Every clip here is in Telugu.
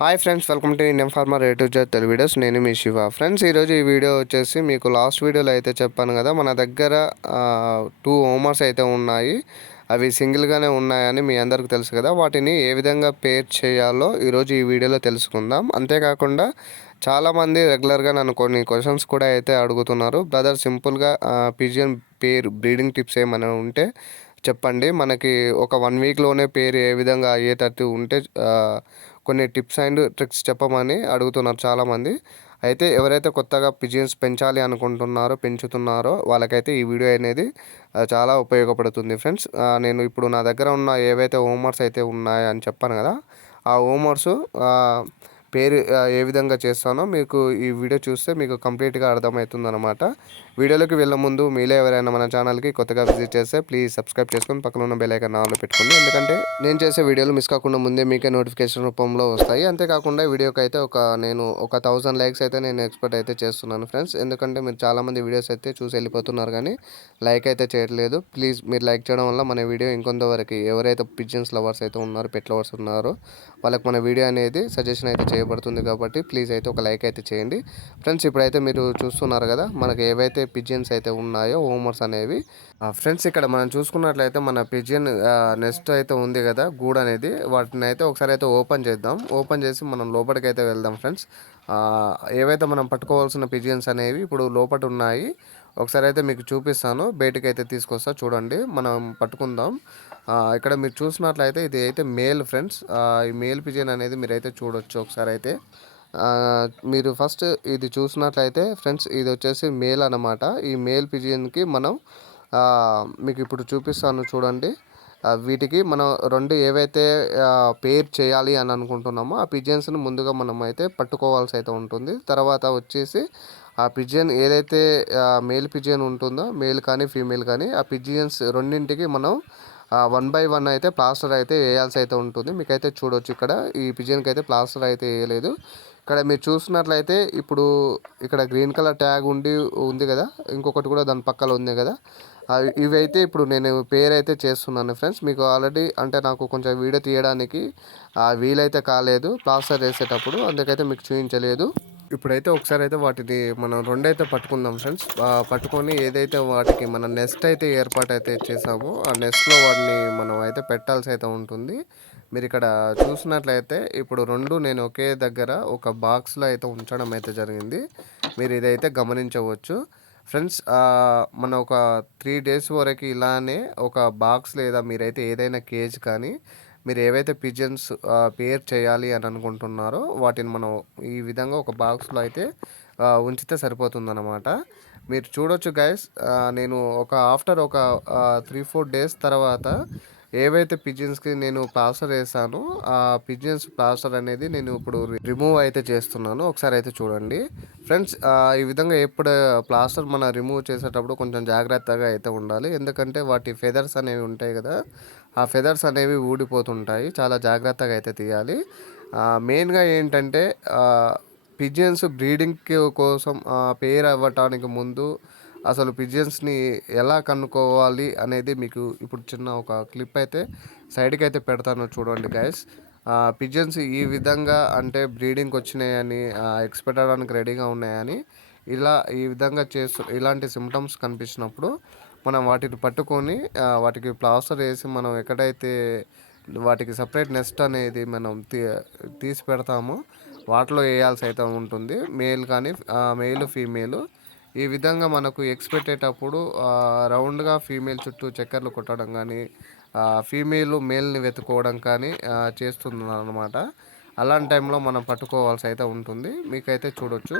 Hi friends welcome to Indian farmer rate Z Telugu videos నేను మీ శివ ఫ్రెండ్స్ ఈరోజు ఈ వీడియో వచ్చేసి మీకు లాస్ట్ వీడియోలో అయితే చెప్పాను కదా మన దగ్గర టూ హోమర్స్ అయితే ఉన్నాయి. అవి సింగిల్గానే ఉన్నాయని మీ అందరికీ తెలుసు కదా వాటిని ఏ విధంగా పేర్ చేయాలో ఈరోజు ఈ వీడియోలో తెలుసుకుందాం. అంతేకాకుండా చాలామంది రెగ్యులర్గా నన్ను కొన్ని క్వశ్చన్స్ కూడా అయితే అడుగుతున్నారు. బ్రదర్ సింపుల్గా పిజియన్ పేరు బ్రీడింగ్ టిప్స్ ఏమైనా ఉంటే చెప్పండి. మనకి ఒక వన్ వీక్లోనే పేరు ఏ విధంగా అయ్యేటట్టు ఉంటే కొన్ని టిప్స్ అండ్ ట్రిక్స్ చెప్పమని అడుగుతున్నారు చాలామంది. అయితే ఎవరైతే కొత్తగా పిజియన్స్ పెంచాలి అనుకుంటున్నారో పెంచుతున్నారో వాళ్ళకైతే ఈ వీడియో అనేది చాలా ఉపయోగపడుతుంది ఫ్రెండ్స్. నేను ఇప్పుడు నా దగ్గర ఉన్న ఏవైతే హోంవర్క్స్ అయితే ఉన్నాయో అని చెప్పాను కదా ఆ హోంవర్క్స్ పేరు ఏ విధంగా చేస్తానో మీకు ఈ వీడియో చూస్తే మీకు కంప్లీట్గా అర్థమవుతుంది అనమాట వీడియోలోకి వెళ్ళే ముందు మీలో ఎవరైనా మన ఛానల్కి కొత్తగా విజిట్ చేస్తే ప్లీజ్ సబ్స్క్రైబ్ చేసుకొని పక్కన ఉన్న బెలైకన్ ఐకాన్ ఆన్లో పెట్టుకోండి. ఎందుకంటే నేను చేసే వీడియోలు మిస్ కాకుండా ముందే మీకే నోటిఫికేషన్ రూపంలో వస్తాయి. అంతేకాకుండా వీడియోకి అయితే ఒక నేను ఒక థౌసండ్ లైక్స్ అయితే నేను ఎక్స్పెక్ట్ అయితే చేస్తున్నాను ఫ్రెండ్స్. ఎందుకంటే మీరు చాలామంది వీడియోస్ అయితే చూసి వెళ్ళిపోతున్నారు కానీ లైక్ అయితే చేయట్లేదు. ప్లీజ్ మీరు లైక్ చేయడం వల్ల మన వీడియో ఇంకొంతవరకు ఎవరైతే పిజిన్స్ లవర్స్ అయితే ఉన్నారో పెట్ లవర్స్ ఉన్నారో వాళ్ళకి మన వీడియో అనేది సజెషన్ అయితే చేయ చేయబడుతుంది కాబట్టి ప్లీజ్ అయితే ఒక లైక్ అయితే చేయండి. ఫ్రెండ్స్ ఇప్పుడైతే మీరు చూస్తున్నారు కదా మనకి ఏవైతే పిజియన్స్ అయితే ఉన్నాయో హోమర్స్ అనేవి ఫ్రెండ్స్ ఇక్కడ మనం చూసుకున్నట్లయితే మన పిజియన్ నెస్ట్ అయితే ఉంది కదా గూడ్ అనేది వాటిని అయితే ఒకసారి అయితే ఓపెన్ చేద్దాం. ఓపెన్ చేసి మనం లోపలికి అయితే వెళ్దాం ఫ్రెండ్స్ ఏవైతే మనం పట్టుకోవాల్సిన పిజియన్స్ అనేవి ఇప్పుడు లోపల ఉన్నాయి. ఒకసారి అయితే మీకు చూపిస్తాను. బయటకు అయితే తీసుకొస్తా చూడండి. మనం పట్టుకుందాం. ఇక్కడ మీరు చూసినట్లయితే ఇది అయితే మేల్ ఫ్రెండ్స్. ఈ మేల్ పిజియన్ అనేది మీరైతే చూడొచ్చు ఒకసారి అయితే మీరు ఫస్ట్ ఇది చూసినట్లయితే ఫ్రెండ్స్ ఇది వచ్చేసి మేల్ అనమాట ఈ మేల్ పిజియన్కి మనం మీకు ఇప్పుడు చూపిస్తాను చూడండి. వీటికి మనం రెండు ఏవైతే పేర్ చేయాలి అని అనుకుంటున్నామో ఆ పిజియన్స్ని ముందుగా మనం అయితే పట్టుకోవాల్సి అయితే ఉంటుంది. తర్వాత వచ్చేసి ఆ పిజియన్ ఏదైతే మేల్ పిజియన్ ఉంటుందో మేల్ కానీ ఫీమేల్ కానీ ఆ పిజియన్స్ రెండింటికి మనం వన్ బై వన్ అయితే ప్లాస్టర్ అయితే వేయాల్సి అయితే ఉంటుంది. మీకైతే చూడవచ్చు ఇక్కడ. ఈ పిజియన్కి అయితే ప్లాస్టర్ అయితే వేయలేదు. ఇక్కడ మీరు చూసినట్లయితే ఇప్పుడు ఇక్కడ గ్రీన్ కలర్ ట్యాగ్ ఉండి ఉంది కదా. ఇంకొకటి కూడా దాని పక్కన ఉంది కదా. ఇవైతే ఇప్పుడు నేను పేరు అయితే చేస్తున్నాను ఫ్రెండ్స్ మీకు ఆల్రెడీ అంటే నాకు కొంచెం వీడియో తీయడానికి వీలైతే కాలేదు. ప్లాస్టర్ వేసేటప్పుడు అందుకైతే మీకు చూపించలేదు. ఇప్పుడైతే ఒకసారి అయితే వాటిని మనం రెండైతే పట్టుకుందాం ఫ్రెండ్స్ పట్టుకొని ఏదైతే వాటికి మన నెస్ట్ అయితే ఏర్పాటు అయితే చేసామో ఆ నెస్ట్లో వాటిని మనం అయితే పెట్టాల్సి అయితే ఉంటుంది. మీరు ఇక్కడ చూసినట్లయితే ఇప్పుడు రెండు నేను ఒకే దగ్గర ఒక బాక్స్లో అయితే ఉంచడం అయితే జరిగింది. మీరు ఇదైతే గమనించవచ్చు. ఫ్రెండ్స్ మన ఒక త్రీ డేస్ వరకు ఇలానే ఒక బాక్స్ లేదా మీరైతే ఏదైనా కేజ్ కానీ మీరు ఏవైతే పిజన్స్ పేర్ చేయాలి అని అనుకుంటున్నారో వాటిని మనం ఈ విధంగా ఒక బాక్స్లో అయితే ఉంచితే సరిపోతుందన్నమాట. మీరు చూడొచ్చు గైస్ నేను ఒక ఆఫ్టర్ ఒక త్రీ ఫోర్ డేస్ తర్వాత ఏవైతే పిజిన్స్కి నేను ప్లాస్టర్ వేసానో ఆ పిజిన్స్ ప్లాస్టర్ అనేది నేను ఇప్పుడు రిమూవ్ అయితే చేస్తున్నాను. ఒకసారి అయితే చూడండి. ఫ్రెండ్స్ ఈ విధంగా ఎప్పుడు ప్లాస్టర్ మన రిమూవ్ చేసేటప్పుడు కొంచెం జాగ్రత్తగా అయితే ఉండాలి. ఎందుకంటే వాటి ఫెదర్స్ అనేవి ఉంటాయి కదా ఆ ఫెదర్స్ అనేవి ఊడిపోతుంటాయి. చాలా జాగ్రత్తగా అయితే తీయాలి. మెయిన్గా ఏంటంటే పిజియన్స్ బ్రీడింగ్ కోసం పేరు అవ్వటానికి ముందు అసలు పిజియన్స్ని ఎలా కనుక్కోవాలి అనేది మీకు ఇప్పుడు చిన్న ఒక క్లిప్ అయితే సైడ్కి అయితే పెడతాను చూడండి గైస్ పిజియన్స్ ఈ విధంగా అంటే బ్రీడింగ్కి వచ్చినాయని ఎక్స్పెక్ట్ అవ్వడానికి రెడీగా ఉన్నాయని ఇలా ఈ విధంగా చేస్తూ ఇలాంటి సిమ్టమ్స్ కనిపించినప్పుడు మనం వాటిని పట్టుకొని వాటికి ప్లాస్టర్ వేసి మనం ఎక్కడైతే వాటికి సపరేట్ నెస్ట్ అనేది మనం తీ తీసి పెడతామో వాటిలో వేయాల్సి అయితే ఉంటుంది. మేల్ కానీ మేల్ ఫీమేల్ ఈ విధంగా మనకు ఎక్స్పెట్టేటప్పుడు రౌండ్గా ఫీమేల్ చుట్టూ చక్కర్లు కొట్టడం కానీ ఫీమేల్ మేల్ని వెతుకోవడం కానీ చేస్తుంది అనమాట అలాంటి టైంలో మనం పట్టుకోవాల్సి అయితే ఉంటుంది. మీకైతే చూడొచ్చు.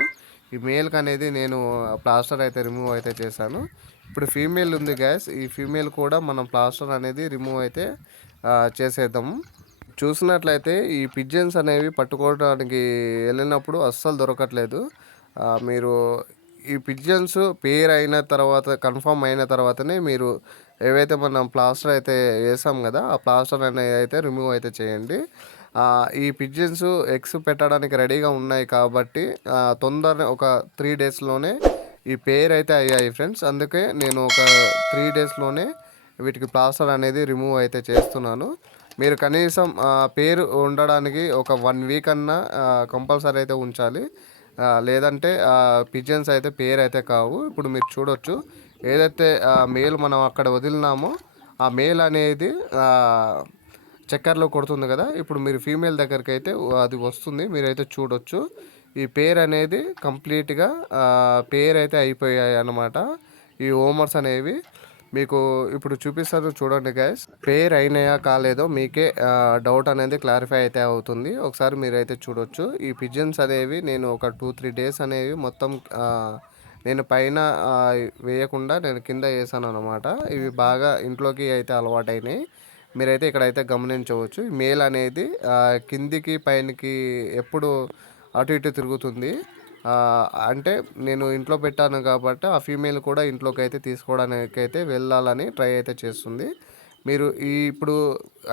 ఈ మేల్కి అనేది నేను ప్లాస్టర్ అయితే రిమూవ్ అయితే చేశాను. ఇప్పుడు ఫీమేల్ ఉంది గ్యాస్. ఈ ఫీమేల్ కూడా మనం ప్లాస్టర్ అనేది రిమూవ్ అయితే చేసేద్దాము. చూసినట్లయితే ఈ పిజన్స్ అనేవి పట్టుకోవడానికి వెళ్ళినప్పుడు అస్సలు దొరకట్లేదు. మీరు ఈ పిజన్స్ పేర్ అయిన తర్వాత కన్ఫర్మ్ అయిన తర్వాతనే మీరు ఏవైతే మనం ప్లాస్టర్ అయితే వేసాం కదా ఆ ప్లాస్టర్ అనేది అయితే రిమూవ్ అయితే చేయండి. ఈ పిజన్స్ ఎగ్స్ పెట్టడానికి రెడీగా ఉన్నాయి కాబట్టి తొందరనే ఒక త్రీ డేస్లోనే ఈ పేర్ అయితే అయ్యాయి ఫ్రెండ్స్ అందుకే నేను ఒక త్రీ డేస్లోనే వీటికి ప్లాస్టర్ అనేది రిమూవ్ అయితే చేస్తున్నాను. మీరు కనీసం పేరు ఉండడానికి ఒక వన్ వీక్ అన్నా కంపల్సరీ అయితే ఉంచాలి. లేదంటే పిజన్స్ అయితే పేరు అయితే కావు. ఇప్పుడు మీరు చూడొచ్చు. ఏదైతే మేల్ మనం అక్కడ వదిలినామో ఆ మేల్ అనేది చక్కెరలో చక్కర్లో కొడుతుంది కదా. ఇప్పుడు మీరు ఫీమేల్ దగ్గరికి అయితే అది వస్తుంది. మీరైతే చూడొచ్చు. ఈ పేరు అనేది కంప్లీట్గా పేరు అయితే అయిపోయాయి అన్నమాట. ఈ హోమర్స్ అనేవి. మీకు ఇప్పుడు చూపిస్తారు చూడండి గైస్ పేర్ అయినాయా కాలేదో మీకే డౌట్ అనేది క్లారిఫై అయితే అవుతుంది. ఒకసారి మీరైతే చూడొచ్చు. ఈ పిజన్స్ అనేవి నేను ఒక టూ త్రీ డేస్ అనేవి మొత్తం నేను పైన వేయకుండా నేను కింద వేసాను అనమాట ఇవి బాగా ఇంట్లోకి అయితే అలవాటైనాయి. మీరైతే ఇక్కడైతే గమనించవచ్చు. మేల్ అనేది కిందికి పైనకి ఎప్పుడు అటు ఇటు తిరుగుతుంది. అంటే నేను ఇంట్లో పెట్టాను కాబట్టి ఆ ఫీమేల్ కూడా ఇంట్లోకి అయితే తీసుకోవడానికి అయితే వెళ్ళాలని ట్రై అయితే చేస్తుంది. మీరు ఈ ఇప్పుడు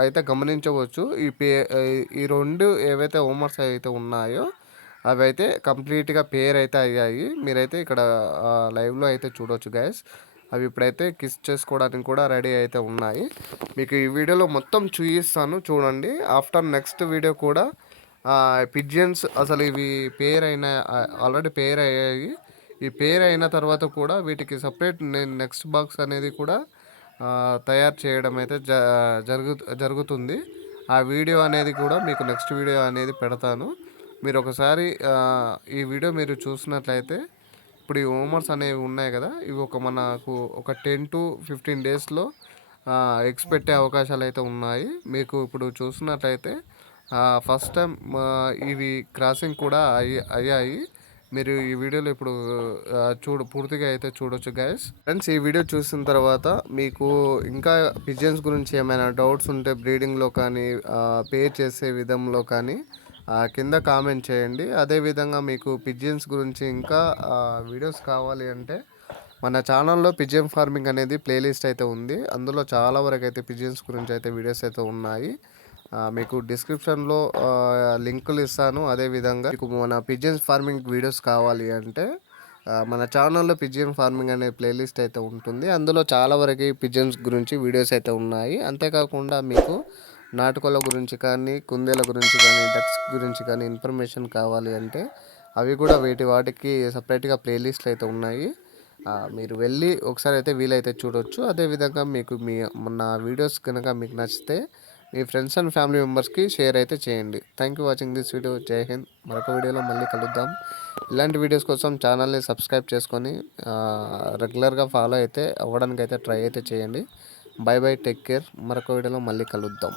అయితే గమనించవచ్చు ఈ పే ఈ రెండు ఏవైతే హోమర్స్ అయితే ఉన్నాయో అవి అయితే కంప్లీట్గా పేర్ అయితే అయ్యాయి. మీరైతే ఇక్కడ లైవ్లో అయితే చూడవచ్చు గైస్ అవి ఇప్పుడైతే కిస్ చేసుకోవడానికి కూడా రెడీ అయితే ఉన్నాయి. మీకు ఈ వీడియోలో మొత్తం చూపిస్తాను చూడండి. ఆఫ్టర్ నెక్స్ట్ వీడియో కూడా పిజియన్స్ అసలు ఇవి పేర్ అయిన ఆల్రెడీ పేర్ అయ్యాయి ఈ పేర్ అయిన తర్వాత కూడా వీటికి సపరేట్ నేను నెక్స్ట్ బాక్స్ అనేది కూడా తయారు చేయడం అయితే జ జరుగు జరుగుతుంది. ఆ వీడియో అనేది కూడా మీకు నెక్స్ట్ వీడియో అనేది పెడతాను. మీరు ఒకసారి ఈ వీడియో మీరు చూసినట్లయితే ఇప్పుడు ఈ హోమర్స్ అనేవి ఉన్నాయి కదా ఇవి ఒక మనకు ఒక టెన్ టు ఫిఫ్టీన్ డేస్లో ఎగ్స్ పెట్టే అవకాశాలు అయితే ఉన్నాయి. మీకు ఇప్పుడు చూసినట్లయితే ఫస్ట్ టైం ఇవి క్రాసింగ్ కూడా అయ్యి అయ్యాయి. మీరు ఈ వీడియోలో ఇప్పుడు చూడు పూర్తిగా అయితే చూడొచ్చు గైస్ ఫ్రెండ్స్ ఈ వీడియో చూసిన తర్వాత మీకు ఇంకా పిజన్స్ గురించి ఏమైనా డౌట్స్ ఉంటే బ్రీడింగ్లో కానీ పే చేసే విధంలో కానీ కింద కామెంట్ చేయండి. అదేవిధంగా మీకు పిజియన్స్ గురించి ఇంకా వీడియోస్ కావాలి అంటే మన ఛానల్లో పిజియం ఫార్మింగ్ అనేది ప్లేలిస్ట్ అయితే ఉంది. అందులో చాలా వరకు అయితే పిజియన్స్ గురించి అయితే వీడియోస్ అయితే ఉన్నాయి. మీకు డిస్క్రిప్షన్లో లింకులు ఇస్తాను. అదేవిధంగా మీకు మన పిజియన్స్ ఫార్మింగ్ వీడియోస్ కావాలి అంటే మన ఛానల్లో పిజియన్ ఫార్మింగ్ అనే ప్లేలిస్ట్ అయితే ఉంటుంది. అందులో చాలా వరకు పిజియన్స్ గురించి వీడియోస్ అయితే ఉన్నాయి. అంతేకాకుండా మీకు నాటుకోళ్ళ గురించి కానీ కుందేల గురించి కానీ డక్స్ గురించి కానీ ఇన్ఫర్మేషన్ కావాలి అంటే అవి కూడా వీటి వాటికి సపరేట్గా ప్లేలిస్ట్లు అయితే ఉన్నాయి. మీరు వెళ్ళి ఒకసారి అయితే వీలైతే చూడొచ్చు. అదేవిధంగా మీకు మీ నా వీడియోస్ కనుక మీకు నచ్చితే మీ ఫ్రెండ్స్ అండ్ ఫ్యామిలీ మెంబర్స్కి షేర్ అయితే చేయండి. Thank you watching this video. Jai Hind. మరొక వీడియోలో మళ్ళీ కలుద్దాం. ఇలాంటి వీడియోస్ కోసం ఛానల్ని సబ్స్క్రైబ్ చేసుకొని రెగ్యులర్గా ఫాలో అయితే అవ్వడానికి అయితే ట్రై అయితే చేయండి. Bye bye. Take care. మరొక వీడియోలో మళ్ళీ కలుద్దాం.